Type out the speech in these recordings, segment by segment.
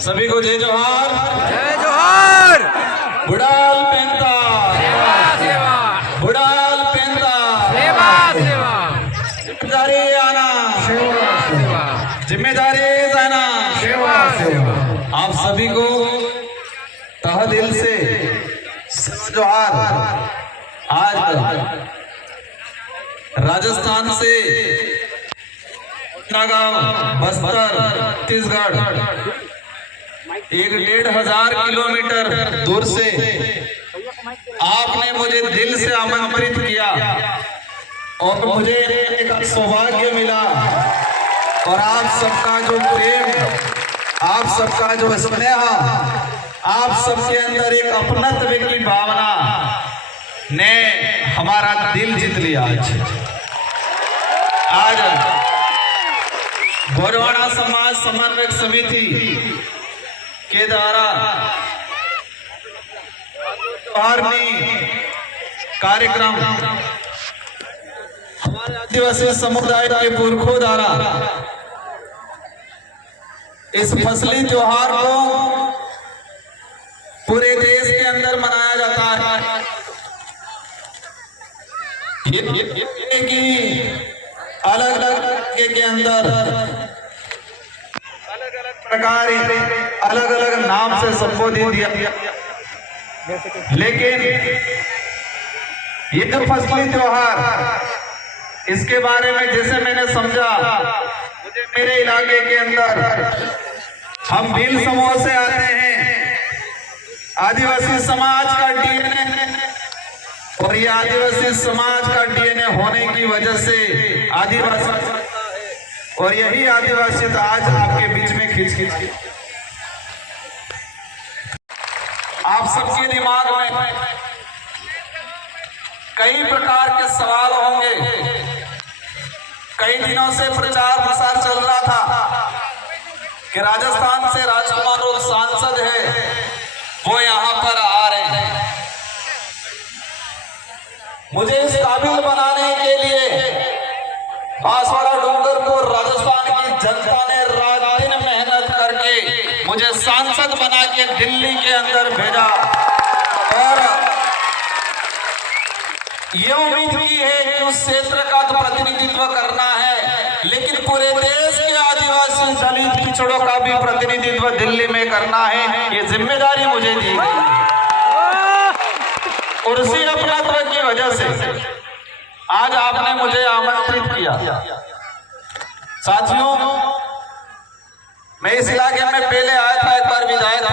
सभी को जय जोहार। जय जोहार। बुड़ाल पेंता सेवा सेवा, बुड़ाल पेंता सेवा सेवा, जिम्मेदारी आना सेवा सेवा, जिम्मेदारी जाना सेवा सेवा। आप सभी को तहे दिल से जोहार। आज राजस्थान से नागांव, बस्तर, छत्तीसगढ़ 1,500 किलोमीटर दूर से आपने मुझे दिल से आमंत्रित किया और मुझे एक सौभाग्य मिला। और आप सबका जो प्रेम, आप सबका जो स्नेह, आप सबके अंदर एक अपनत्व की भावना ने हमारा दिल जीत लिया। आज गोरवाड़ा समाज समन्वय समिति के द्वारा कार्यक्रम हमारे आदिवासी समुदाय के पुरखों द्वारा इस फसली त्योहार को पूरे देश के अंदर मनाया जाता है। ये कि अलग अलग के अंदर अलग अलग प्रकार, अलग अलग नाम से संबोधित किया, लेकिन ये जो फसली त्योहार, इसके बारे में जैसे मैंने समझा, मुझे मेरे इलाके के अंदर हम भील समूह से आते हैं, आदिवासी समाज का डीएनए, और ये आदिवासी समाज का डीएनए होने की वजह से आदिवासी, और यही आदिवासी आज आपके बीच में खिंच आप सबके दिमाग में कई प्रकार के सवाल होंगे। कई दिनों से प्रचार प्रसार चल रहा था कि राजस्थान से राजकुमार और सांसद है, वो यहाँ पर आ रहे हैं। मुझे इस काबिल बनाने के लिए बांसवाड़ा डूंगरपुर राजस्थान की जनता ने रात दिन मेहनत करके मुझे सांसद बना के दिल्ली के अंदर भेजा, और ये उम्मीद की है कि उस क्षेत्र का तो प्रतिनिधित्व करना है, लेकिन पूरे देश के आदिवासी दलित पिछड़ों का भी प्रतिनिधित्व दिल्ली में करना है। ये जिम्मेदारी मुझे दी गई और उसी अपनत्व की वजह से आज आपने मुझे आमंत्रित किया। साथियों, मैं इस इलाके में पहले आया था, एक बार विधायक था,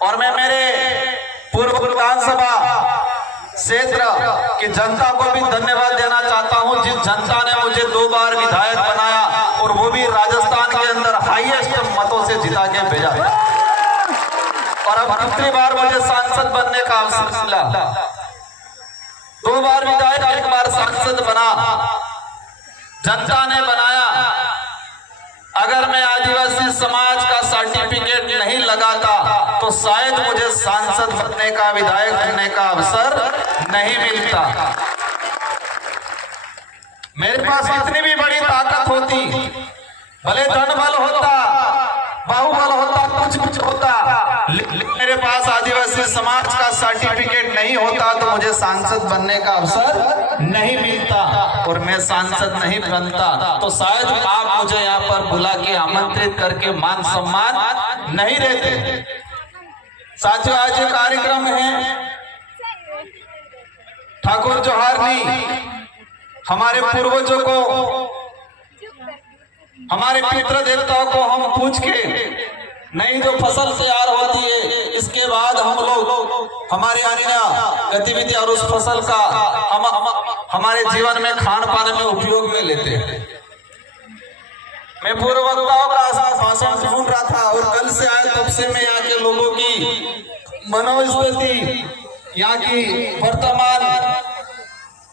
और मैं मेरे पूर्व विधानसभा क्षेत्र की जनता को भी धन्यवाद देना चाहता हूं, जिस जनता ने मुझे 2 बार विधायक बनाया और वो भी राजस्थान के अंदर हाईएस्ट मतों से जिता के भेजा, और अब दूसरी बार मुझे सांसद बनने का अवसर मिला। 2 बार विधायक, 1 बार सांसद बना, जनता ने बनाया। अगर मैं आदिवासी समाज का सर्टिफिकेट नहीं लगाता तो शायद मुझे सांसद बनने का, विधायक बनने का अवसर नहीं मिलता। मेरे पास कितनी भी बड़ी ताकत होती, भले धन बल होता, बाहुबल होता, कुछ होता, मेरे पास आदिवासी समाज का सर्टिफिकेट नहीं होता तो मुझे सांसद बनने का अवसर नहीं मिलता, और मैं सांसद नहीं बनता तो शायद आप मुझे यहाँ पर बुला के आमंत्रित करके मान सम्मान नहीं देते। साथियों, आज ये कार्यक्रम है ठाकुर जोहारनी, हमारे पूर्वजों को, हमारे पितृ देवताओं को हम पूछ के नई जो फसल तैयार होती है, इसके बाद हम लोग हमारे अन्य गतिविधि और उस फसल का हमारे जीवन में खान पान में उपयोग में लेते हैं। मैं पूर्व वक्ताओं का भाषण सुन रहा था, और कल से आए तब से मैं यहाँ के लोगों की मनोस्थिति, यहाँ की वर्तमान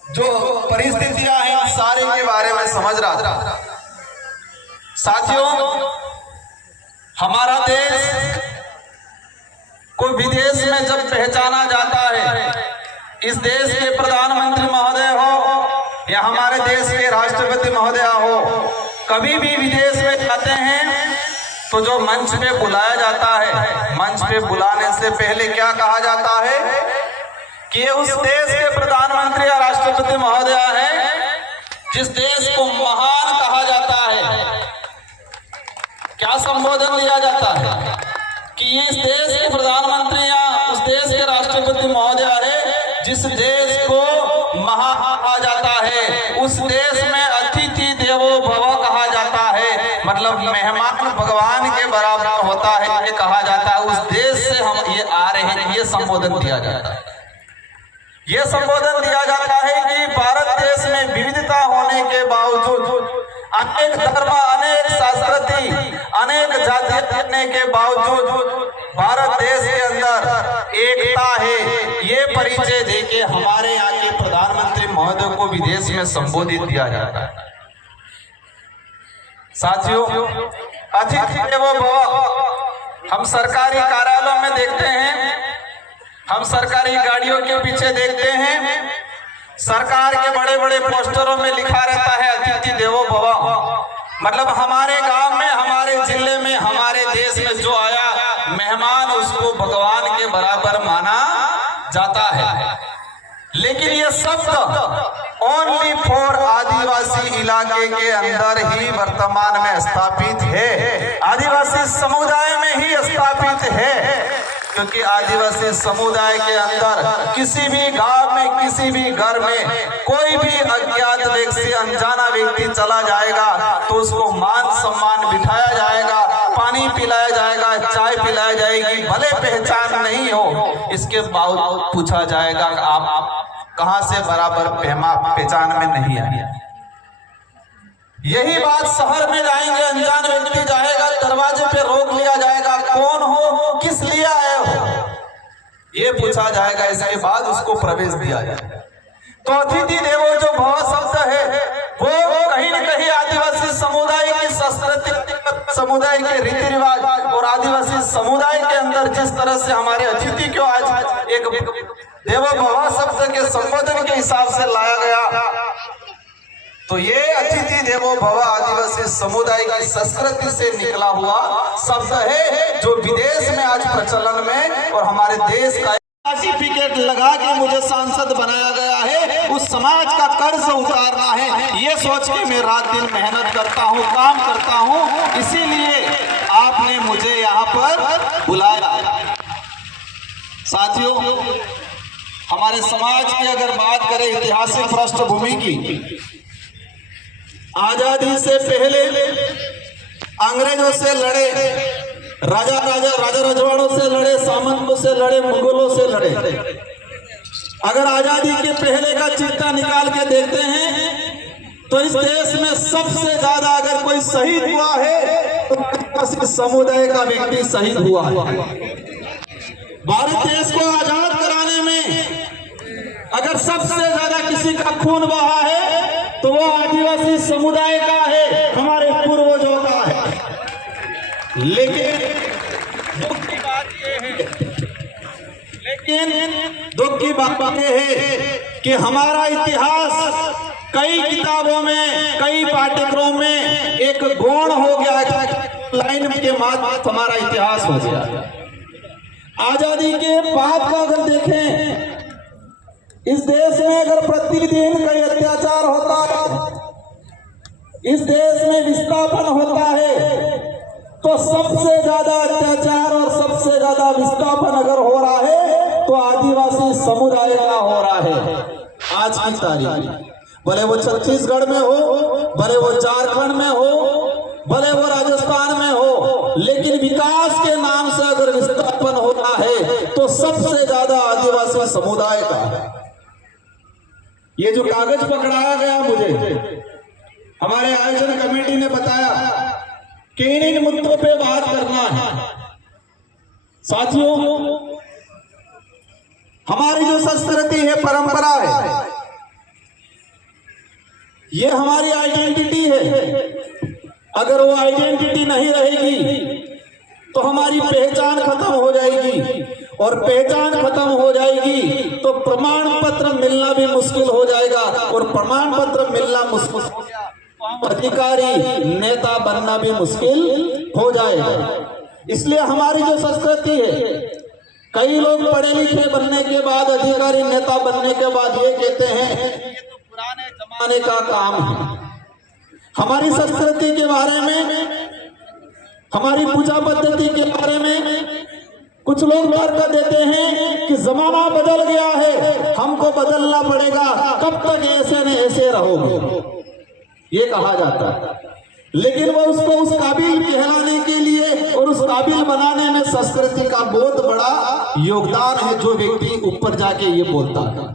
जो परिस्थितियां हैं, सारे के बारे में समझ रहा था। साथियों, हमारा देश को विदेश में जब पहचाना जाता है, इस देश के प्रधानमंत्री महोदय हो या हमारे देश के राष्ट्रपति महोदय हो, कभी भी विदेश में जाते हैं तो जो मंच पे बुलाया जाता है, मंच पे बुलाने से पहले क्या कहा जाता है कि ये उस देश के प्रधानमंत्री या राष्ट्रपति महोदय हैं जिस देश को महान कहा जाता है। क्या संबोधन लिया जाता है कि ये इस देश के प्रधानमंत्री या उस देश के राष्ट्रपति महोदय है जिस देश को महान कहा जाता है। उस देश में अतिथि देवो भव कहा जाता है, मतलब मेहमान भगवान के बराबर होता है, ये कहा जाता है। उस देश से हम ये आ रहे हैं, ये संबोधन दिया जाता है। ये संबोधन दिया जाता है कि भारत देश में विविधता होने के बावजूद, अनेक धर्म, अनेक संस्कृति, अनेक जाति होने के बावजूद भारत देश के अंदर एकता है। ये परिचय देके हमारे यहाँ के प्रधानमंत्री महोदय को विदेश में संबोधित किया जाता है। साथियों, अतिथि देवो भव हम सरकारी कार्यालयों में देखते हैं, हम सरकारी गाड़ियों के पीछे देखते हैं, सरकार के बड़े बड़े पोस्टरों में लिखा रहता है अतिथि देवो भव। मतलब हमारे गांव में, हमारे जिले में, हमारे देश में जो आया मेहमान, उसको भगवान के बराबर माना जाता है। लेकिन ये शब्द ओनली फॉर आदिवासी इलाके के अंदर ही वर्तमान में स्थापित है, आदिवासी समुदाय में ही स्थापित है। क्योंकि आदिवासी समुदाय के अंदर किसी भी गांव में, किसी भी घर में कोई भी अज्ञात व्यक्ति, अनजाना व्यक्ति चला जाएगा तो उसको मान सम्मान बिठाया जाएगा, पानी पिलाया जाएगा, चाय पिलाई जाएगी, भले पहचान नहीं हो, इसके बावजूद पूछा जाएगा आप कहां से बराबर पहचान में नहीं आए। यही बात शहर में जाएंगे, अनजान व्यक्ति जाएगा, दरवाजे पे रोक लिया जाएगा, कौन हो, किस लिए आए हो, ये पूछा जाएगा। इसके बाद उसको प्रवेश दिया जाएगा। तो अतिथि देवो जो भव शब्द है वो कहीं न कहीं आदिवासी समुदाय की संस्कृति, समुदाय के रीति रिवाज और आदिवासी समुदाय के अंदर जिस तरह से हमारे अतिथि को आज एक देवो भव शब्द के संबोधन के हिसाब से लाया गया, तो ये अतिथि देवो भव आदिवासी समुदाय की संस्कृति से निकला हुआ शब्द है जो विदेश में आज प्रचलन में और हमारे देश का सर्टिफिकेट लगा के मुझे सांसद बनाया गया है। उस समाज का कर्ज उतारना है, ये सोच के मैं रात दिन मेहनत करता हूँ, काम करता हूँ, इसीलिए आपने मुझे यहाँ पर बुलाया। साथियों, हमारे समाज की अगर बात करें ऐतिहासिक पृष्ठभूमि की, आजादी से पहले अंग्रेजों से लड़े, राजा रजवाड़ों से लड़े, सामंतों से लड़े, मुगलों से लड़े। अगर आजादी के पहले का चिट्ठा निकाल के देखते हैं तो इस देश में सबसे ज्यादा अगर कोई शहीद हुआ है तो आदिवासी समुदाय का व्यक्ति शहीद हुआ है। भारत देश को आजाद कराने में अगर सबसे ज्यादा किसी का खून बहा है तो वो आदिवासी समुदाय का है, हमारे पूर्वजों का है। लेकिन दुख की बात यह है कि हमारा इतिहास कई किताबों में, कई पाठ्यक्रमों में एक गौण हो गया है, लाइन के माध्यम हमारा इतिहास हो गया। आजादी के बाद का अगर देखें, इस देश में अगर प्रतिदिन कई अत्याचार होता है, इस देश में विस्थापन होता है, तो सबसे ज्यादा अत्याचार और सबसे ज्यादा विस्थापन अगर हो रहा है तो आदिवासी समुदाय का हो रहा है। आज की तारीख, भले वो छत्तीसगढ़ में हो, भले वो झारखंड में हो, भले वो राजस्थान में हो, लेकिन विकास के नाम से अगर विस्थापन हो रहा है तो सबसे ज्यादा आदिवासी समुदाय का है। ये जो कागज पकड़ाया गया मुझे, हमारे आयोजन कमेटी ने बताया कि इन मुद्दों पे बात करना है। साथियों, हमारी जो संस्कृति है, परंपरा है, ये हमारी आइडेंटिटी है। अगर वो आइडेंटिटी नहीं रहेगी तो हमारी पहचान खत्म हो जाएगी, और पहचान खत्म हो जाएगी तो प्रमाण पत्र मिलना भी मुश्किल हो जाएगा, और प्रमाण पत्र मिलना मुश्किल अधिकारी नेता बनना भी मुश्किल हो जाएगा। इसलिए हमारी जो संस्कृति है, कई लोग पढ़े लिखे बनने के बाद, अधिकारी नेता बनने के बाद ये कहते हैं ये तो पुराने जमाने का काम है। हमारी संस्कृति के बारे में, हमारी पूजा पद्धति के बारे में कुछ लोग तर्क देते हैं कि जमाना बदल गया है, हमको बदलना पड़ेगा, कब तक ऐसे न ऐसे रहोगे, ये कहा जाता है। लेकिन वो उसको उस काबिल कहलाने के लिए और उस काबिल बनाने में संस्कृति का बहुत बड़ा योगदान है। जो व्यक्ति ऊपर जाके ये बोलता है,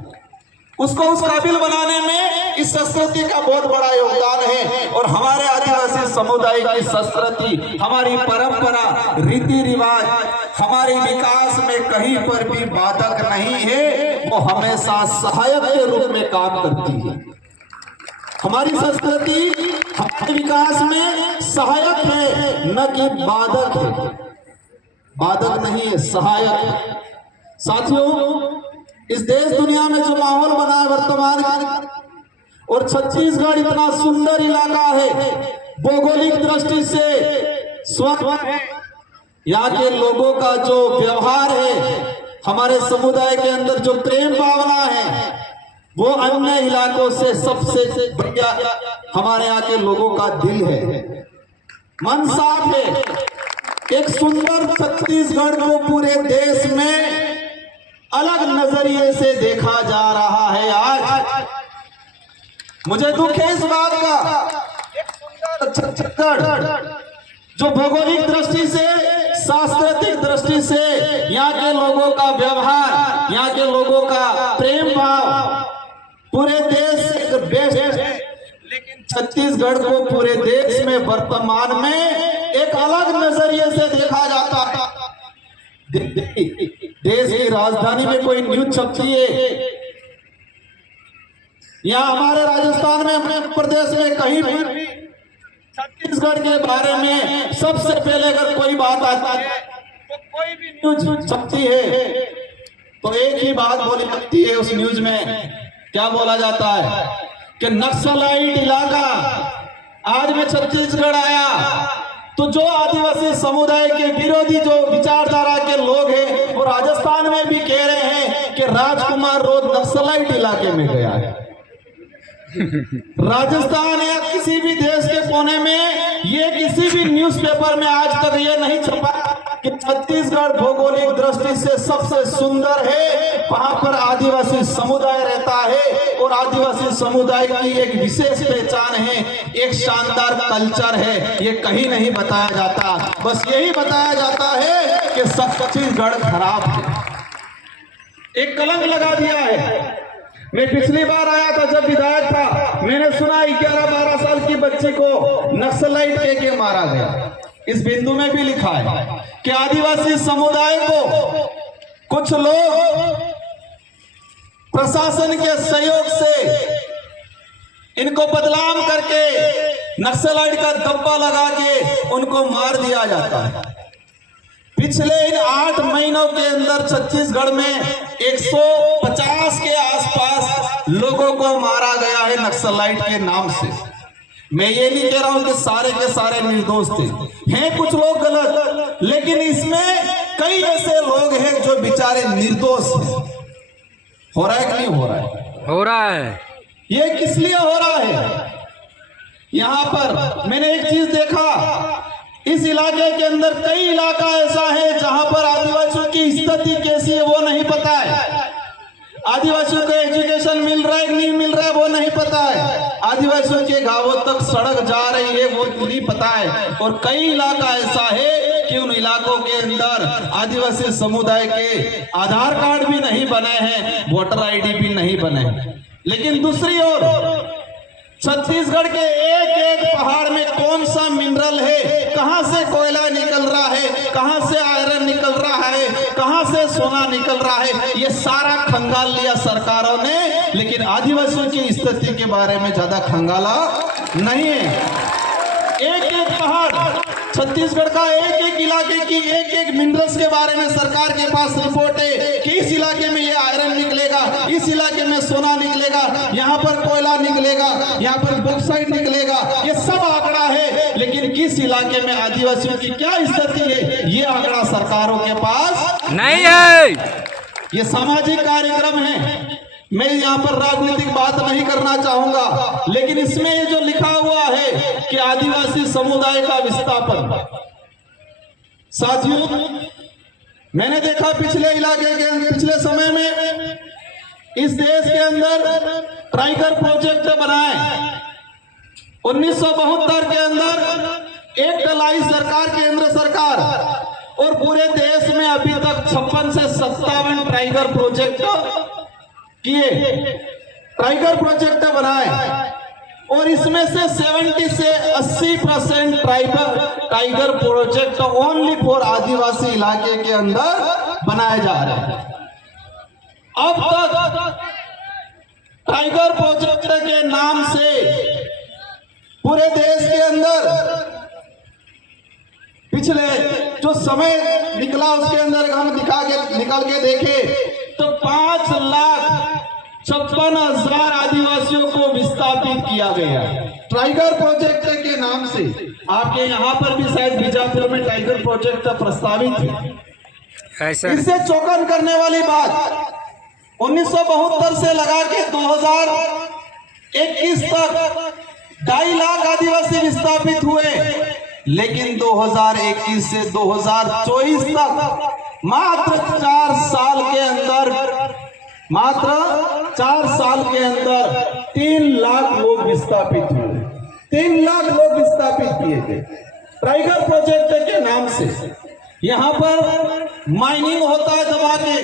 उसको उस काबिल बनाने में इस संस्कृति का बहुत बड़ा योगदान है। और हमारे आदिवासी समुदाय की संस्कृति, हमारी परंपरा, रीति रिवाज हमारे विकास में कहीं पर भी बाधक नहीं है, वो हमेशा सहायक के रूप में काम करती है। हमारी संस्कृति हमारे विकास में सहायक है, न कि बाधक है। बाधक नहीं है, सहायक है। साथियों, इस देश दुनिया में जो माहौल बना है वर्तमान, और छत्तीसगढ़ इतना सुंदर इलाका है, भौगोलिक दृष्टि से स्वच्छ है, यहाँ के लोगों का जो व्यवहार है, हमारे समुदाय के अंदर जो प्रेम भावना है, वो अन्य इलाकों से सबसे बढ़िया हमारे यहाँ के लोगों का दिल है, मन साफ है। एक सुंदर छत्तीसगढ़ को पूरे देश में अलग नजरिए से देखा जा रहा है। आज मुझे दुख है इस बात का, एक सुंदर छत्तीसगढ़ जो भौगोलिक दृष्टि से, सांस्कृतिक दृष्टि से, यहाँ के लोगों का व्यवहार, यहाँ के लोगों का प्रेम भाव पूरे देश से बेस्ट है, लेकिन छत्तीसगढ़ को पूरे देश में वर्तमान में एक अलग नजरिए से देखा जाता है। देश की राजधानी में कोई न्यूज छपती है, या हमारे राजस्थान में, अपने प्रदेश में कहीं भी छत्तीसगढ़ के बारे में सबसे पहले अगर कोई बात आती है, तो कोई भी न्यूज छपती है, तो एक ही बात बोली जाती है उस न्यूज में। क्या बोला जाता है कि नक्सलाइट इलाका। आज मैं छत्तीसगढ़ आया तो जो आदिवासी समुदाय के विरोधी जो विचारधारा के लोग हैं, वो राजस्थान में भी कह रहे हैं कि राजकुमार रोड नक्सलाइट इलाके में गया है। राजस्थान या किसी भी देश के कोने में ये किसी भी न्यूज़पेपर में आज तक ये नहीं छपा कि छत्तीसगढ़ भौगोलिक दृष्टि से सबसे सुंदर है, वहां पर आदिवासी समुदाय रहता है, और आदिवासी समुदाय की एक विशेष पहचान है, एक शानदार कल्चर है। ये कहीं नहीं बताया जाता, बस यही बताया जाता है कि छत्तीसगढ़ खराब है, एक कलंक लगा दिया है। मैं पिछली बार आया था जब विधायक था, मैंने सुना 11-12 साल की बच्ची को नक्सलाइट के मारा गया। इस बिंदु में भी लिखा है कि आदिवासी समुदाय को कुछ लोग प्रशासन के सहयोग से इनको बदनाम करके नक्सलाइट का धब्बा लगा के उनको मार दिया जाता है। पिछले इन 8 महीनों के अंदर छत्तीसगढ़ में 150 के आसपास लोगों को मारा गया है नक्सलाइट के नाम से। मैं ये नहीं कह रहा हूं कि सारे के सारे निर्दोष थे, हैं कुछ लोग गलत, लेकिन इसमें कई ऐसे लोग हैं जो बेचारे निर्दोष हैं। हो रहा है कि नहीं हो रहा है? हो रहा है। ये किस लिए हो रहा है? यहाँ पर मैंने एक चीज देखा, इस इलाके के अंदर कई इलाका ऐसा है जहां पर आदिवासियों की स्थिति कैसी है वो नहीं पता है। आदिवासियों को एजुकेशन मिल रहा है कि नहीं मिल रहा है वो नहीं पता है। आदिवासियों के गांवों तक सड़क जा रही है वो नहीं पता है। और कई इलाका ऐसा है कि उन इलाकों के अंदर आदिवासी समुदाय के आधार कार्ड भी नहीं बने हैं, वोटर आईडी भी नहीं बने हैं। लेकिन दूसरी ओर छत्तीसगढ़ के एक पहाड़ में कौन सा मिनरल है, कहां से कोयला निकल रहा है, कहां से आयरन निकल रहा है, कहां से सोना निकल रहा है, ये सारा खंगाल लिया सरकारों ने, लेकिन आदिवासियों की स्थिति के बारे में ज्यादा खंगाला नहीं है। एक पहाड़ छत्तीसगढ़ का एक एक इलाके की एक एक मिनरल्स के बारे में सरकार के पास रिपोर्ट है कि इस इलाके में ये आयरन निकलेगा, इस इलाके में सोना निकलेगा, यहाँ पर कोयला निकलेगा, यहाँ पर बॉक्साइट निकलेगा, ये सब आंकड़ा है। लेकिन किस इलाके में आदिवासियों की क्या स्थिति है, ये आंकड़ा सरकारों के पास नहीं है। ये सामाजिक कार्यक्रम है। मैं यहाँ पर राजनीतिक बात नहीं करना चाहूंगा, लेकिन इसमें ये जो लिखा हुआ है कि आदिवासी समुदाय का विस्थापन, साथियों मैंने देखा पिछले समय में इस देश के अंदर टाइगर प्रोजेक्ट बनाए। 1972 के अंदर एक लाई सरकार, केंद्र सरकार, और पूरे देश में अभी तक 56 से 57 टाइगर प्रोजेक्ट किए, टाइगर प्रोजेक्ट बनाए, और इसमें से 70 से 80% टाइगर प्रोजेक्ट ओनली फॉर आदिवासी इलाके के अंदर बनाए जा रहे हैं। अब तक टाइगर प्रोजेक्ट के नाम से पूरे देश के अंदर पिछले जो समय निकला उसके अंदर हम निकाल के देखे तो 5,56,000 आदिवासियों को विस्थापित किया गया टाइगर प्रोजेक्ट के नाम से। आपके यहाँ पर भी शायद बीजापुर में टाइगर प्रोजेक्ट प्रस्तावित है। इससे चौंकन करने वाली बात, 1972 से लगा के 2021 तक 2.5 लाख आदिवासी विस्थापित हुए, लेकिन 2021 से 2024 तक मात्र 4 साल के अंदर 3 लाख लोग विस्थापित हुए। 3 लाख लोग विस्थापित किए थे टाइगर प्रोजेक्ट के नाम से। यहाँ पर माइनिंग होता है दबा के।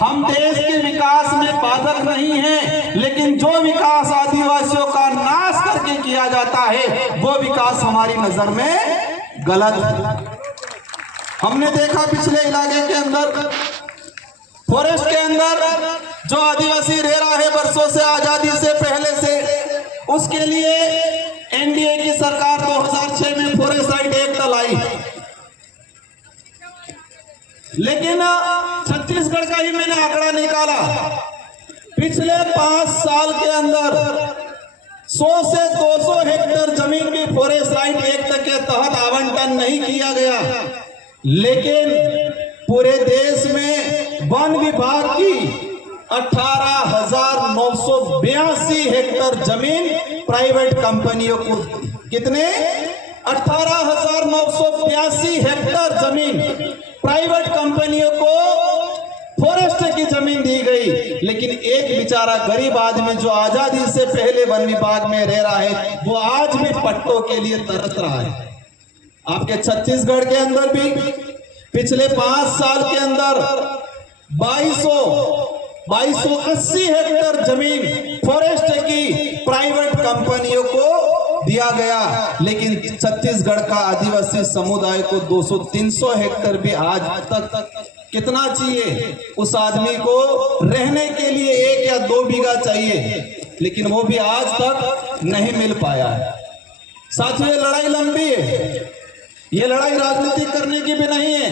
हम देश के विकास में बाधक नहीं हैं, लेकिन जो विकास आदिवासियों का नाश करके किया जाता है वो विकास हमारी नजर में गलत है। हमने देखा पिछले इलाके के अंदर, फॉरेस्ट के अंदर जो आदिवासी रह रहा है वर्षों से, आजादी से पहले से, उसके लिए एनडीए की सरकार 2006 में फॉरेस्ट राइट एक्ट लाई, लेकिन छत्तीसगढ़ का ही मैंने आंकड़ा निकाला, पिछले 5 साल के अंदर 100 से 200 हेक्टेयर जमीन भी फॉरेस्ट राइट एक्ट के तहत आवंटन नहीं किया गया। लेकिन पूरे देश में वन विभाग की 18,982 हेक्टेयर जमीन प्राइवेट कंपनियों को, कितने 18,982 हेक्टेयर जमीन प्राइवेट कंपनियों को फॉरेस्ट की जमीन दी गई। लेकिन एक बेचारा गरीब आदमी जो आजादी से पहले वन विभाग में रह रहा है, वो आज भी पट्टों के लिए तरस रहा है। आपके छत्तीसगढ़ के अंदर भी पिछले 5 साल के अंदर 2280 हेक्टेयर जमीन फॉरेस्ट की प्राइवेट कंपनियों को दिया गया, लेकिन छत्तीसगढ़ का आदिवासी समुदाय को 200-300 हेक्टेयर भी आज तक कितना चाहिए? उस आदमी को रहने के लिए 1 या 2 बीघा चाहिए, लेकिन वो भी आज तक नहीं मिल पाया है। साथियों, ये लड़ाई लंबी है, ये लड़ाई राजनीति करने की भी नहीं है।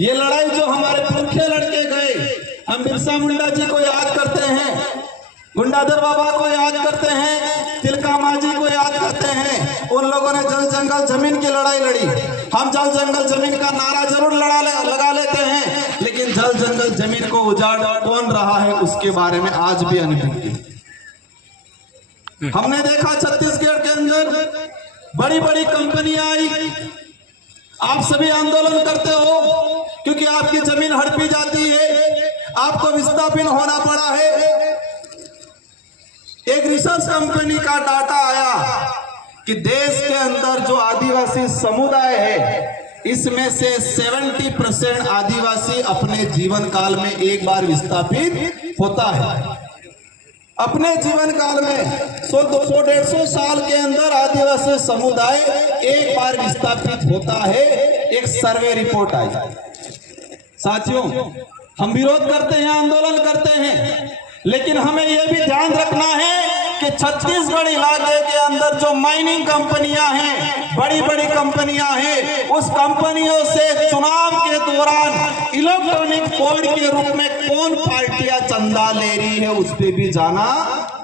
ये लड़ाई जो हमारे पुरखे लड़के गए, हम बिरसा मुंडा जी को याद करते हैं, गुंडाधर बाबा को याद करते हैं, तिलका मांझी को याद करते हैं। उन लोगों ने जल जंगल जमीन की लड़ाई लड़ी। हम जल जंगल जमीन का नारा जरूर लगा लेते हैं, लेकिन जल जंगल जमीन को उजाड़ कौन रहा है उसके बारे में आज भी अनभिज्ञ। हमने देखा छत्तीसगढ़ के अंदर बड़ी बड़ी कंपनियां आई, आप सभी आंदोलन करते हो क्योंकि आपकी जमीन हड़पी जाती है, आपको विस्थापित होना पड़ा है। एक रिसर्च कंपनी का डाटा आया कि देश के अंदर जो आदिवासी समुदाय है, इसमें से 70% आदिवासी अपने जीवन काल में एक बार विस्थापित होता है। अपने जीवन काल में 100-150 साल के अंदर आदिवासी समुदाय एक बार विस्थापित होता है। एक सर्वे रिपोर्ट आई। साथियों, हम विरोध करते हैं, आंदोलन करते हैं, लेकिन हमें यह भी ध्यान रखना है कि छत्तीसगढ़ इलाके के अंदर जो माइनिंग कंपनियां हैं, बड़ी बड़ी कंपनियां हैं, उस कंपनियों से चुनाव के दौरान इलेक्ट्रॉनिक बोर्ड के रूप में कौन पार्टियां चंदा ले रही है उस पर भी जाना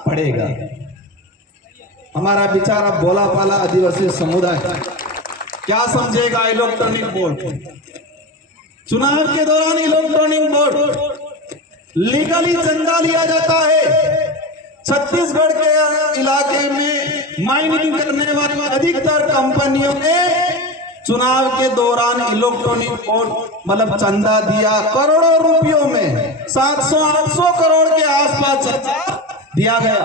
पड़ेगा। हमारा बेचारा बोला पाला आदिवासी समुदाय क्या समझेगा इलेक्ट्रॉनिक बोर्ड? चुनाव के दौरान इलेक्ट्रॉनिक बोर्ड लीगली चंदा लिया जाता है। छत्तीसगढ़ के इलाके में माइनिंग करने वाली अधिकतर कंपनियों ने चुनाव के दौरान इलेक्ट्रॉनिक बोर्ड मतलब चंदा दिया करोड़ों रुपयों में, 700-800 करोड़ के आसपास चंदा दिया गया।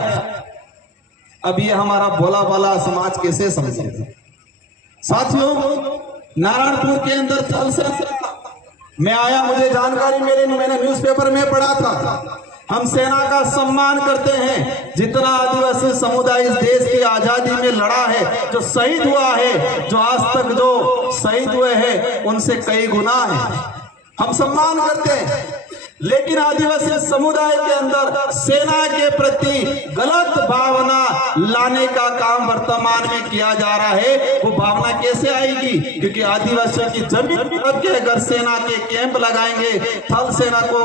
अब ये हमारा भोला भाला समाज कैसे समझेगा? साथियों, नारायणपुर के अंदर थल से मैं आया, मुझे जानकारी मिली, मैंने न्यूज़पेपर में पढ़ा था। हम सेना का सम्मान करते हैं, जितना आदिवासी समुदाय इस देश की आजादी में लड़ा है, जो शहीद हुआ है, जो आज तक जो शहीद हुए हैं उनसे कई गुना है, हम सम्मान करते हैं। लेकिन आदिवासी समुदाय के अंदर सेना के प्रति गलत भावना लाने का काम वर्तमान में किया जा रहा है। वो भावना कैसे आएगी? क्योंकि आदिवासियों की जमीन के अगर सेना के कैंप लगाएंगे, थल सेना को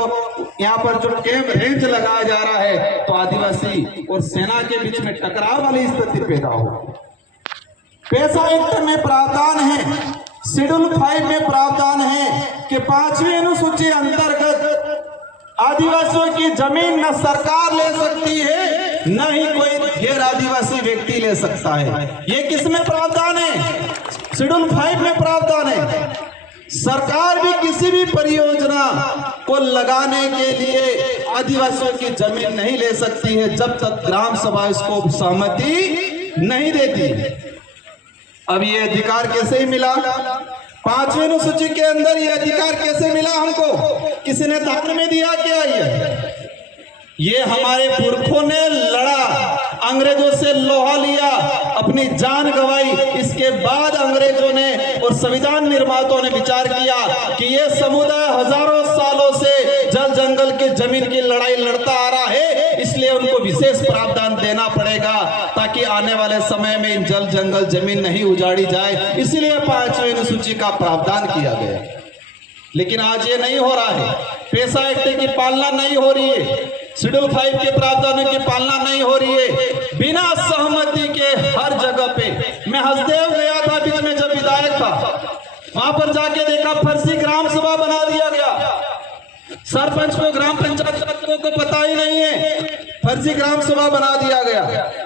यहाँ पर जो कैंप रेंज लगाया जा रहा है, तो आदिवासी और सेना के बीच में टकराव वाली स्थिति पैदा हो। पैसा एक्ट में प्रावधान है, शेड्यूल 5 में प्रावधान है कि 5वीं अनुसूची अंतर्गत आदिवासियों की जमीन न सरकार ले सकती है, न ही कोई गैर आदिवासी व्यक्ति ले सकता है। ये किसमें प्रावधान है? शेड्यूल 5 में प्रावधान है। सरकार भी किसी भी परियोजना को लगाने के लिए आदिवासियों की जमीन नहीं ले सकती है जब तक ग्राम सभा इसको सहमति नहीं देती। अब ये अधिकार कैसे ही मिला? 5वीं अनुसूची के अंदर ये अधिकार कैसे मिला हमको? किसी ने दान में दिया क्या? ये हमारे पुरखों ने लड़ा, अंग्रेजों से लोहा लिया, अपनी जान गंवाई। इसके बाद अंग्रेजों ने और संविधान निर्माताओं ने विचार किया कि ये समुदाय हजारों सालों से जल जंगल के जमीन की लड़ाई लड़ता आ रहा है, इसलिए उनको विशेष प्रावधान देना पड़ेगा ताकि आने वाले समय में इन जल जंगल जमीन नहीं उजाड़ी जाए। इसलिए 5वीं अनुसूची का प्रावधान किया गया। लेकिन आज ये नहीं हो रहा है। पैसा एक्ट की पालना नहीं हो रही है, शेड्यूल 5 के प्रावधानों की पालना नहीं हो रही है। बिना सहमति के हर जगह पे, मैं हसदेव गया था बीच में जब विधायक था, वहां पर जाके देखा फर्जी ग्राम सभा बना दिया गया। सरपंच को, ग्राम पंचायत को पता ही नहीं है, फर्जी ग्राम सभा बना दिया गया।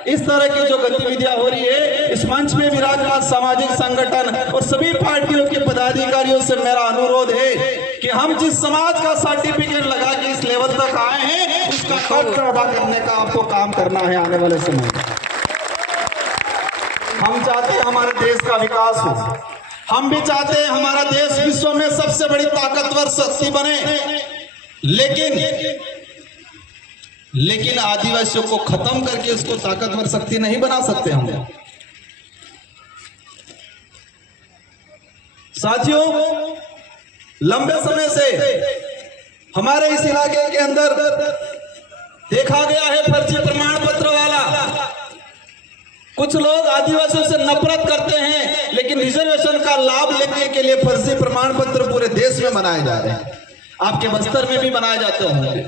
इस तरह की जो गतिविधियां हो रही है, इस मंच में विराजमान सामाजिक संगठन और सभी पार्टियों के पदाधिकारियों से मेरा अनुरोध है कि हम जिस समाज का सर्टिफिकेट लगा के इस लेवल तक आए हैं, उसका कर्ज अदा करने का आपको काम करना है आने वाले समय में। हम चाहते हैं हमारे देश का विकास हो, हम भी चाहते हैं हमारा देश विश्व में सबसे बड़ी ताकतवर शक्ति बने, लेकिन आदिवासियों को खत्म करके उसको ताकतवर शक्ति नहीं बना सकते हम। साथियों, लंबे समय से हमारे इस इलाके के अंदर देखा गया है फर्जी प्रमाण पत्र वाला। कुछ लोग आदिवासियों से नफरत करते हैं, लेकिन रिजर्वेशन का लाभ लेने के लिए फर्जी प्रमाण पत्र पूरे देश में बनाए जा रहे हैं। आपके बस्तर में भी बनाए जाते होंगे,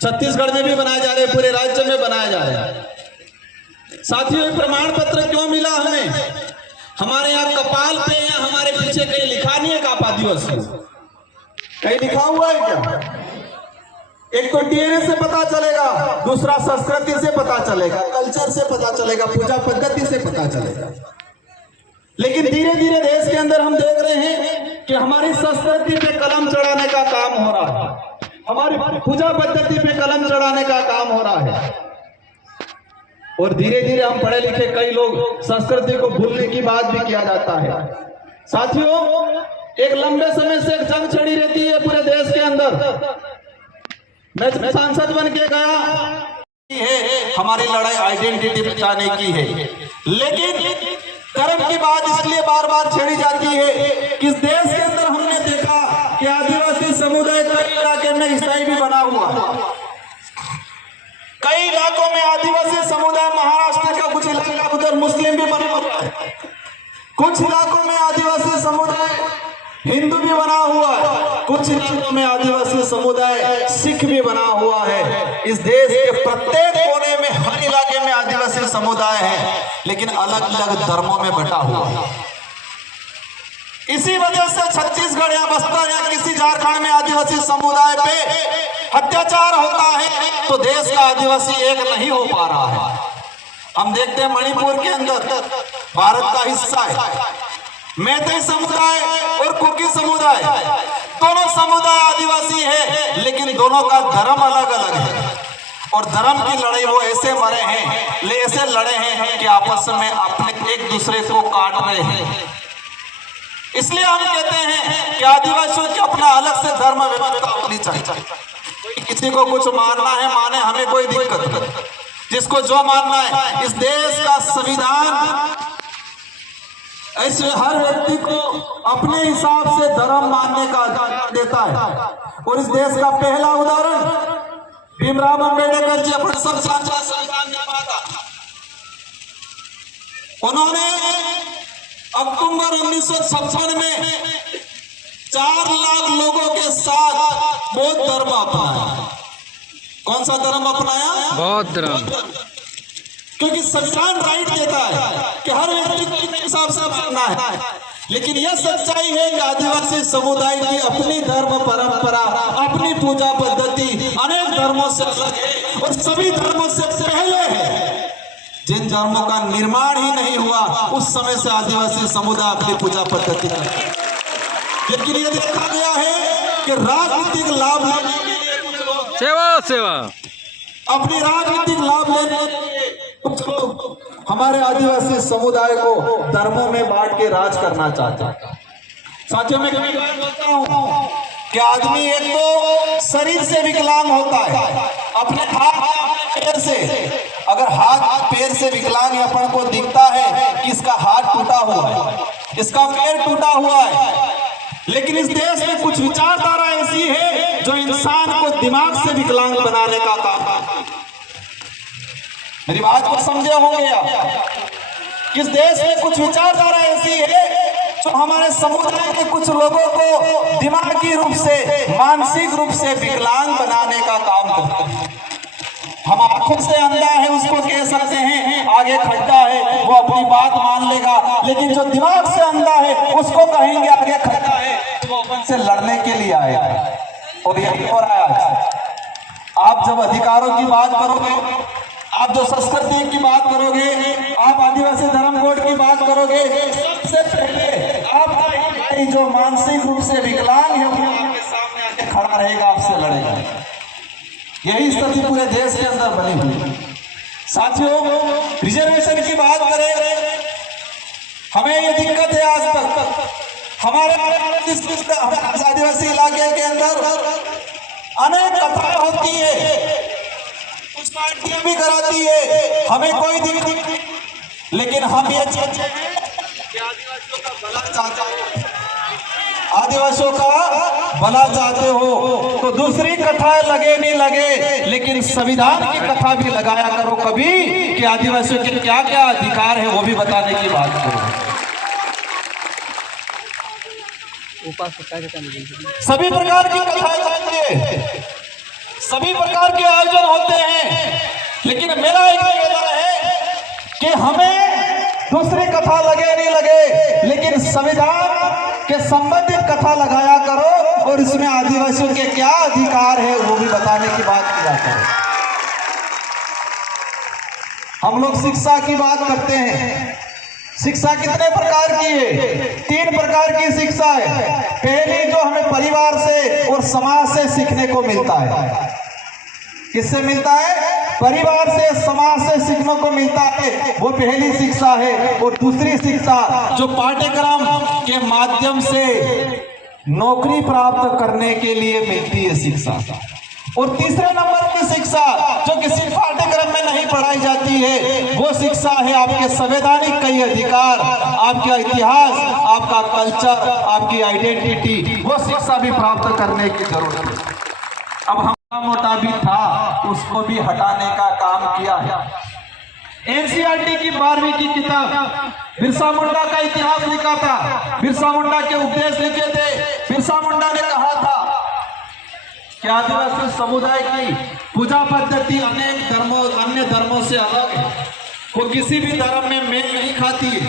छत्तीसगढ़ में भी बनाए जा रहे हैं, पूरे राज्य में बनाए जा रहे हैं। साथियों, प्रमाण पत्र क्यों मिला हमें? हमारे यहाँ कपाल पे या हमारे पीछे कहीं लिखा नहीं है का आप आदिवासी? कहीं लिखा हुआ है क्या? एक तो डीएनए से पता चलेगा, दूसरा संस्कृति से पता चलेगा, कल्चर से पता चलेगा, पूजा पद्धति से पता चलेगा। लेकिन धीरे धीरे देश के अंदर हम देख रहे हैं कि हमारी संस्कृति पे कलम चढ़ाने का काम हो रहा है, हमारी पूजा पद्धति पे कलम चढ़ाने का काम हो रहा है। और धीरे धीरे हम पढ़े लिखे कई लोग संस्कृति को भूलने की बात भी किया जाता है। साथियों, एक लंबे समय से एक जंग छिड़ी रहती है पूरे देश के अंदर। मैं सांसद बन के गया है, हमारी लड़ाई आइडेंटिटी बचाने की है, लेकिन कर्म की बात इसलिए बार बार छेड़ी जाती है कि इस देश के अंदर हमने देखा कि आदिवासी समुदाय कई इलाके में ईसाई भी बना हुआ, कई इलाकों में आदिवासी समुदाय महाराष्ट्र का कुछ इलाका उधर मुस्लिम भी बना हुआ है, कुछ इलाकों में आदिवासी समुदाय हिंदू भी बना हुआ है, कुछ इलाकों में आदिवासी समुदाय सिख भी बना हुआ है। इस देश के प्रत्येक कोने में हर इलाके में आदिवासी समुदाय है, लेकिन अलग अलग धर्मों में बटा हुआ है। इसी वजह से छत्तीसगढ़ या बस्तर या किसी झारखंड में आदिवासी समुदाय पे अत्याचार होता है तो देश का आदिवासी एक नहीं हो पा रहा है। हम देखते हैं मणिपुर के अंदर भारत का हिस्सा है, मैतेई समुदाय और कुकी समुदाय, दोनों समुदाय आदिवासी है, लेकिन दोनों का धर्म अलग अलग है और धर्म की लड़ाई वो ऐसे मरे हैं, ऐसे लड़े हैं कि आपस में अपने एक दूसरे को काट रहे हैं। इसलिए हम कहते हैं कि आदिवासियों की अपना अलग से धर्म व्यवस्था होनी चाहिए। किसी को कुछ मानना है माने, हमें कोई दिक्कत नहीं, जिसको जो मानना है। इस देश का संविधान ऐसे हर व्यक्ति को अपने हिसाब से धर्म मानने का अधिकार देता है और इस देश का पहला उदाहरण भीमराव अंबेडकर जी अपने सब संविधान निर्माता, उन्होंने अक्टूबर 1956 में 4 लाख लोगों के साथ बौद्ध धर्म अपनाया। कौन सा धर्म अपनाया? बौद्ध धर्म। क्योंकि संविधान राइट देता है कि हर व्यक्ति को अपने हिसाब से अपनाना है, लेकिन यह सच्चाई है कि आदिवासी समुदाय की अपनी धर्म परंपरा, अपनी पूजा पद्धति अनेक धर्मों से अलग है और सभी धर्मों से पहले है। जिन धर्मों का निर्माण ही नहीं हुआ उस समय से आदिवासी समुदाय अपनी पूजा पद्धति करते हैं, लेकिन यह देखा गया है कि राजनीतिक लाभ लेने के लिए कुछ लोग सेवा अपनी राजनीतिक लाभ लेने के लिए कुछ लोग हमारे आदिवासी समुदाय को धर्मों में बांट के राज करना चाहते हैं। साथियों में कभी बोलता हूँ कि आदमी एक तो शरीर से विकलांग होता है, अपने हाथ पैर से, अगर हाथ पैर से विकलांग अपन को दिखता है कि इसका हाथ टूटा हुआ है, इसका पैर टूटा हुआ है, लेकिन इस देश में कुछ विचारधारा ऐसी है जो इंसान को दिमाग से विकलांग बनाने का काम करती है। मेरी बात को समझे होंगे आप? किस देश में कुछ विचारधारा ऐसी है जो हमारे समुदाय के कुछ लोगों को दिमागी रूप से, मानसिक रूप से विकलांग बनाने का काम करती है। हम आंखों से अंधा है उसको कह सकते हैं आगे खड्डा है, वो अपनी बात मान लेगा, लेकिन जो दिमाग से अंधा है उसको कहेंगे आगे खड्डा है, वो अपन से लड़ने के लिए आएगा। और यही हो रहा है आज। आप जब अधिकारों की बात करोगे, आप जो संस्कृति की बात करोगे, आप आदिवासी धर्म कोड की बात करोगे, सबसे पहले आप जो मानसिक रूप से विकलांग है वो आपके सामने आके खड़ा रहेगा, आपसे लड़ेगा। यही स्थिति पूरे देश के अंदर बनी हुई है। साथियों, रिजर्वेशन की बात करें, हमें ये दिक्कत है आज तक हमारे आदिवासी इलाके के अंदर अनेक कथाएं होती है, कुछ पार्टियां भी कराती है, हमें कोई दिक्कत नहीं, लेकिन हम ये चाहते हैं कि आदिवासियों का भला चाहते हो, आदिवासियों का भला चाहते हो तो दूसरी कथाएं लगे नहीं लगे, लेकिन संविधान की कथा भी लगाया करो कभी कि आदिवासियों के क्या क्या अधिकार है वो भी बताने की बात करो। सभी प्रकार की कथाएं चाहिए, सभी प्रकार के आयोजन होते हैं, लेकिन मेरा एक कहना है कि हमें दूसरी कथा लगे नहीं लगे, लेकिन संविधान के संबंधित कथा लगाया करो और इसमें आदिवासियों के क्या अधिकार है वो भी बताने की बात किया करो। हम लोग शिक्षा की बात करते हैं, शिक्षा कितने प्रकार की है? 3 प्रकार की शिक्षा है। पहली जो हमें परिवार से और समाज से सीखने को मिलता है। किससे मिलता है? परिवार से, समाज से सीखने को मिलता है, वो पहली शिक्षा है। और दूसरी शिक्षा जो पाठ्यक्रम के माध्यम से नौकरी प्राप्त करने के लिए मिलती है शिक्षा। और तीसरे नंबर की शिक्षा जो किसी पाठ्यक्रम में नहीं पढ़ाई जाती है वो शिक्षा है आपके संवैधानिक कई अधिकार, आपका इतिहास, आपका कल्चर, आपकी आइडेंटिटी, वो शिक्षा भी प्राप्त करने की जरूरत है। अब हम मोटा भी था उसको भी हटाने का काम किया है। एनसीईआरटी की 12वीं की किताब बिरसा मुंडा का इतिहास लिखा था, बिरसा मुंडा के उपदेश लिखे थे। बिरसा मुंडा ने कहा था कि आदिवासी समुदाय की पूजा पद्धति अनेक धर्मों अन्य धर्मों से अलग है, वो किसी भी धर्म में मेल नहीं खाती है।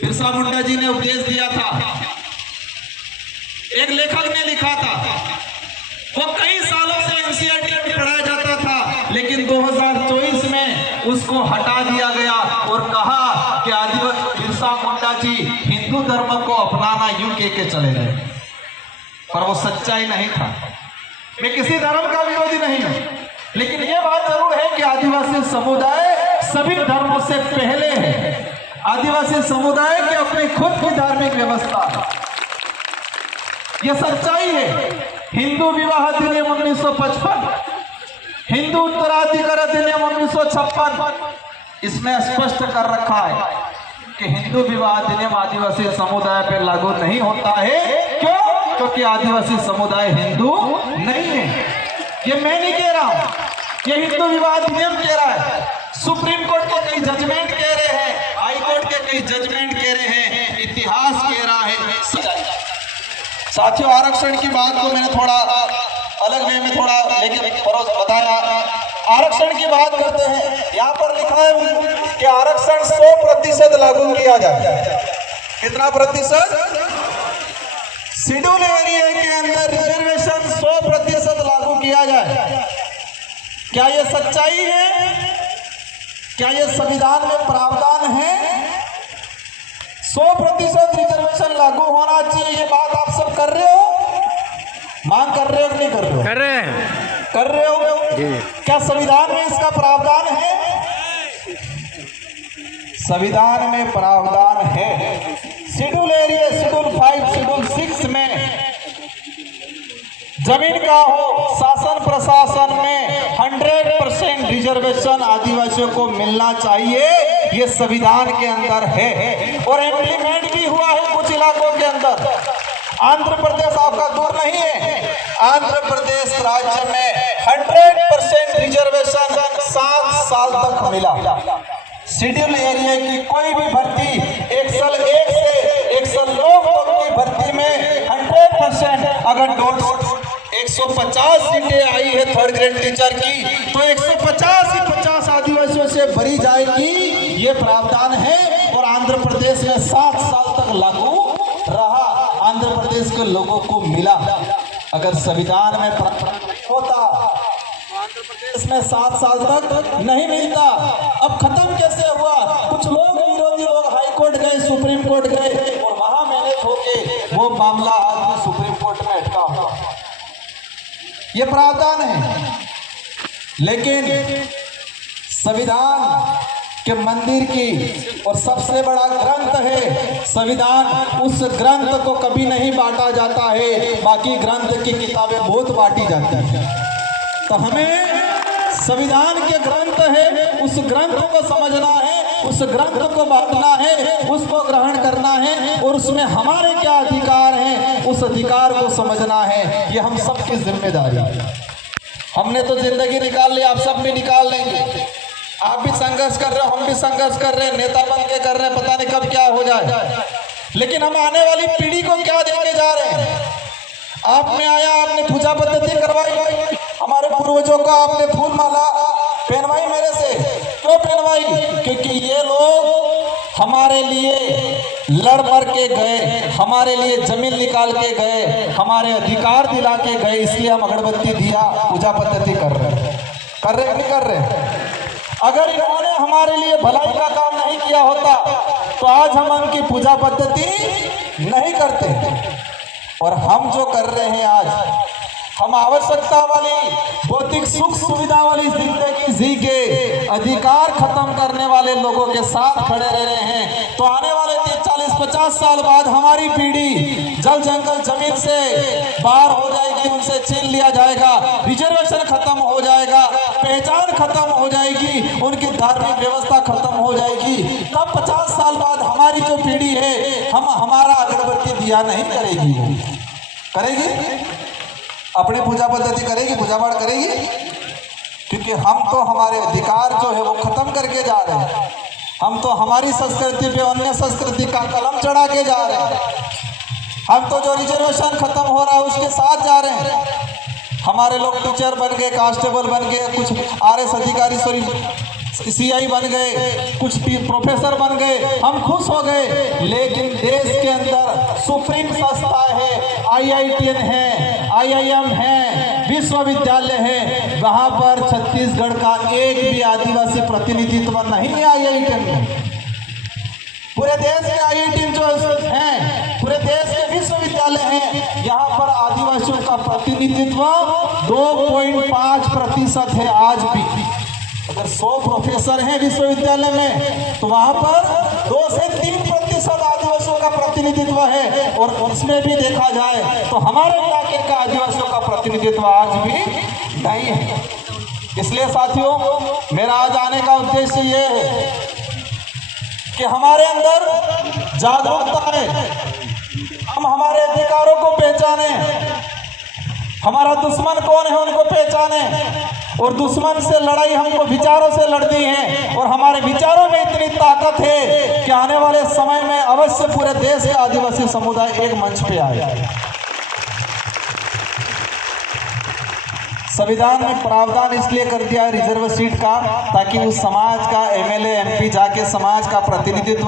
बिरसा मुंडा जी ने उपदेश दिया था। एक लेखक ने लिखा था, वो कई सालों से एनसीईआरटी में पढ़ाया जाता था, लेकिन 2024 में उसको हटा दिया गया और कहा कि आदिवासी बिरसा मुंडा जी हिंदू धर्म को अपनाना यूके के चले गए। पर वो सच्चाई नहीं था। मैं किसी धर्म का विरोधी नहीं हूं, लेकिन ये बात जरूर है कि आदिवासी समुदाय सभी धर्मों से पहले है। आदिवासी समुदाय की अपनी खुद की धार्मिक व्यवस्था है, यह सच्चाई है। हिंदू विवाह अधिनियम 1955, हिंदू उत्तराधिकार अधिनियम 1956 इसमें स्पष्ट कर रखा है कि हिंदू विवाह अधिनियम आदिवासी समुदाय पर लागू नहीं होता है। क्यों? क्योंकि आदिवासी समुदाय हिंदू नहीं है। ये मैं नहीं कह रहा हूं, ये हिंदू विवाह अधिनियम कह रहा है। सुप्रीम कोर्ट के कई जजमेंट कह रहे हैं, हाई कोर्ट के कई जजमेंट कह रहे हैं, इतिहास कह रहा है। साथियों, आरक्षण की बात को मैंने थोड़ा अलग वे में थोड़ा लेके बताया। आरक्षण की बात करते हैं, यहाँ पर लिखा है कि आरक्षण 100% लागू किया जाए। कितना प्रतिशत? शेड्यूल एरिया के अंदर रिजर्वेशन 100% लागू किया जाए। क्या यह सच्चाई है? क्या यह संविधान में प्रावधान है? 100% रिजर्वेशन लागू होना चाहिए। ये बात आप सब कर रहे हो? मांग कर रहे हो कि नहीं कर रहे हो? कर रहे हैं। कर रहे हो? क्या संविधान में इसका प्रावधान है? संविधान में प्रावधान है। शेड्यूल एरिया, शेड्यूल 5, शेड्यूल 6 में जमीन का हो, शासन प्रशासन में 100% रिजर्वेशन आदिवासियों को मिलना चाहिए। ये संविधान के अंदर है और इम्प्लीमेंट भी हुआ है कुछ इलाकों के अंदर। आंध्र प्रदेश आपका दूर नहीं है, आंध्र प्रदेश राज्य में 100% रिजर्वेशन 7 साल तक मिला। शेड्यूल एरिया की कोई भी भर्ती एक्सल 1 से एक्सल 9 की भर्ती में 100% अगर 150 सीटें आई है थर्ड ग्रेड टीचर की, तो 150 ही 50 आदिवासियों से भरी जाएगी। ये प्रावधान है और आंध्र प्रदेश में 7 साल तक लागू रहा। आंध्र प्रदेश के लोगों को मिला। अगर संविधान में होता, आंध्र प्रदेश में 7 साल तक नहीं मिलता। अब खत्म कैसे हुआ? कुछ लोग विरोधी लोग हाई कोर्ट गए, सुप्रीम कोर्ट गए और वहां मैनेज होके वो मामला आज भी सुप्रीम कोर्ट में अटका हुआ। ये प्रावधान है, लेकिन संविधान के मंदिर की और सबसे बड़ा ग्रंथ है संविधान। उस ग्रंथ को कभी नहीं बांटा जाता है, बाकी ग्रंथ की किताबें बहुत बांटी जाती हैं। तो हमें संविधान के ग्रंथ है, उस ग्रंथ को समझना है, उस ग्रंथ को बांटना है, उसको ग्रहण करना है और उसमें हमारे क्या अधिकार हैं, उस अधिकार को समझना है। ये हम सबकी जिम्मेदारी है। हमने तो जिंदगी निकाल ली, आप सब भी निकाल लेंगे। आप भी संघर्ष कर रहे हो, हम भी संघर्ष कर रहे हैं, नेता बन के कर रहे हैं, पता नहीं कब क्या हो जाए। लेकिन हम आने वाली पीढ़ी को क्या देने जा रहे हैं? आप में आया, आपने पूजा पद्धति करवाई, हमारे पूर्वजों को आपने फूल माला पहनवाई मेरे से। क्यों पहनवाई? क्योंकि ये लोग हमारे लिए लड़ मर के गए, हमारे लिए जमीन निकाल के गए, हमारे अधिकार दिला के गए, इसलिए हम अगरबत्ती दिया पूजा पद्धति कर रहे हैं। कर रहे नहीं कर रहे? अगर इन्होंने हमारे लिए भलाई का काम नहीं किया होता तो आज हम उनकी पूजा पद्धति नहीं करते। और हम जो कर रहे हैं आज, हम आवश्यकता वाली भौतिक सुख सुविधा वाली जिंदगी जी के अधिकार खत्म करने वाले लोगों के साथ खड़े रह रहे हैं। तो आने वाले 40-50 साल बाद हमारी पीढ़ी जल जंगल जमीन से बाहर हो जाएगी, उनसे छीन लिया जाएगा, रिजर्वेशन खत्म हो जाएगा, पहचान खत्म हो जाएगी, उनकी धार्मिक व्यवस्था खत्म हो जाएगी। तब 50 साल बाद हमारी जो पीढ़ी है, हम हमारा अगरबत्ती दिया नहीं करेगी। करेगी? अपनी पूजा पद्धति करेगी, पूजा पाठ करेगी, क्योंकि क्योंकि हम तो हमारे अधिकार जो है वो खत्म करके जा रहे हैं। हम तो हमारी संस्कृति पे अन्य संस्कृति का कलम चढ़ा के जा रहे हैं। हम तो जो रिजर्वेशन खत्म हो रहा है उसके साथ जा रहे हैं। हमारे लोग टीचर बन गए, कांस्टेबल बन गए, कुछ आरएस अधिकारी सीआई बन गए, कुछ प्रोफेसर बन गए, हम खुश हो गए। लेकिन देश के अंदर सुप्रीम संस्था है, आईआईटीएन है, आईआईएम है, विश्वविद्यालय है, वहां पर छत्तीसगढ़ का एक भी आदिवासी प्रतिनिधित्व नहीं है आईआईटीएन में। पूरे देश के आईआईटीएन जो हैं, पूरे देश के विश्वविद्यालय हैं, यहाँ पर आदिवासियों का प्रतिनिधित्व 2.5% है आज भी। अगर 100 प्रोफेसर हैं विश्वविद्यालय में तो वहां पर 2 से 3% आदिवासियों का प्रतिनिधित्व है। और उसमें भी देखा जाए तो हमारे इलाके का आदिवासियों का प्रतिनिधित्व आज भी नहीं है। इसलिए साथियों, मेरा आज आने का उद्देश्य ये है कि हमारे अंदर जागरूकता है, हम हमारे अधिकारों को पहचाने, हमारा दुश्मन कौन है उनको पहचाने, और दुश्मन से लड़ाई हमको विचारों से लड़नी है। और हमारे विचारों में इतनी ताकत है कि आने वाले समय में अवश्य पूरे देश के आदिवासी समुदाय एक मंच पे आए। संविधान में प्रावधान इसलिए कर दिया है रिजर्व सीट का, ताकि उस समाज का एमएलए एमपी जाके समाज का प्रतिनिधित्व